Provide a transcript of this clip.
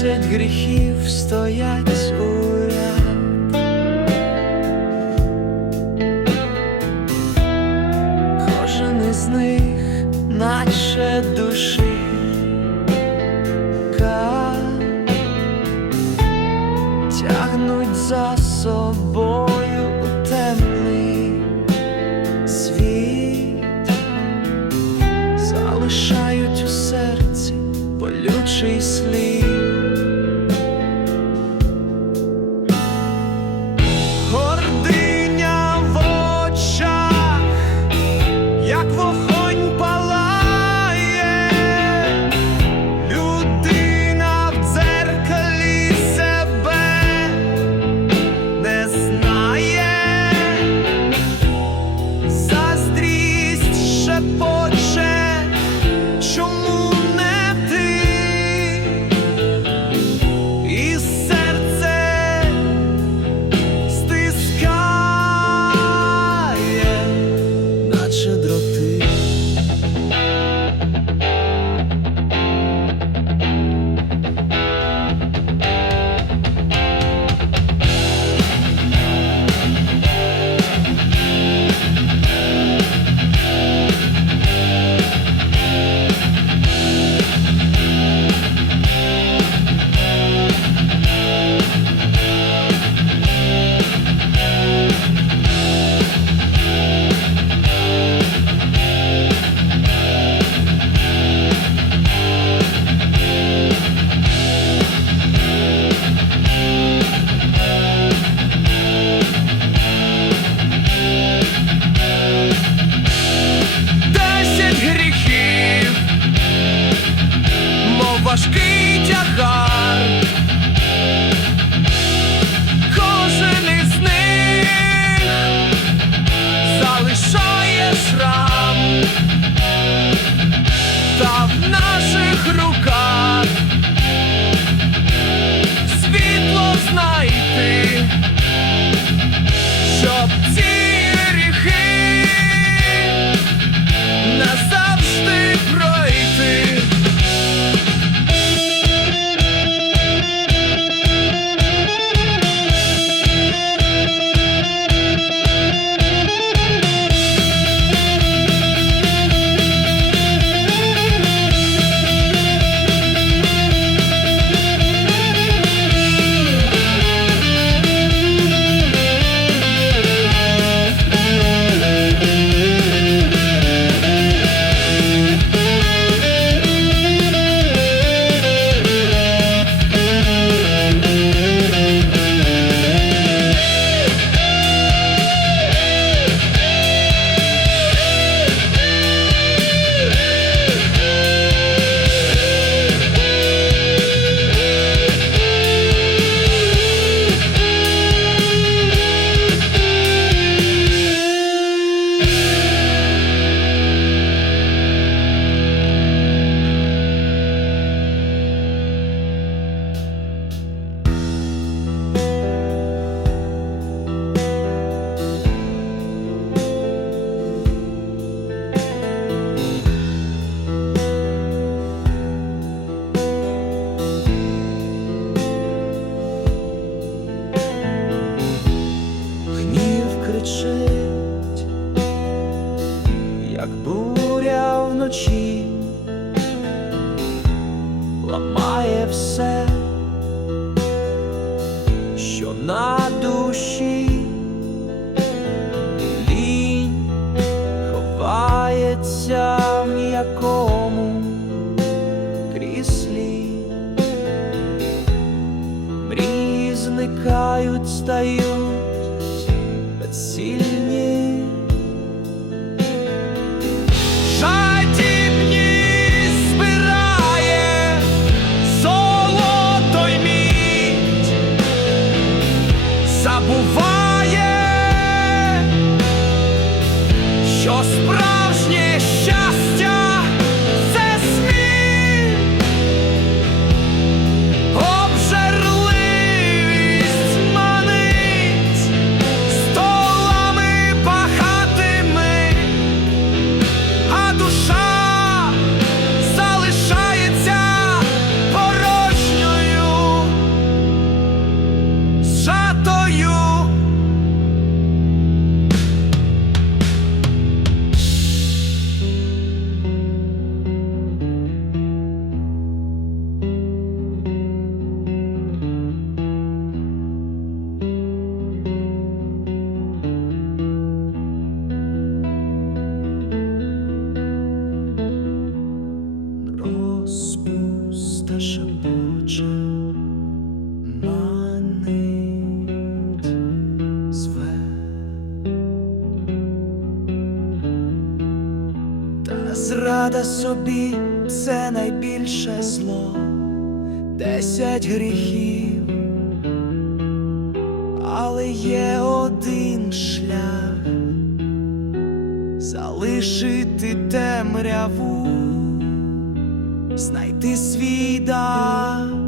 Десять гріхів стоять у ряд Кожен із них, наче душі тягнуть за собою темний світ, залишають у серці болючий слід. Важкий як буря вночі, ламає все, що на душі, лінь ховається в м'якому кріслі. Мрії зникають, стають Зрада собі це найбільше зло, десять гріхів, але є один шлях. Залишити темряву, знайти свій дар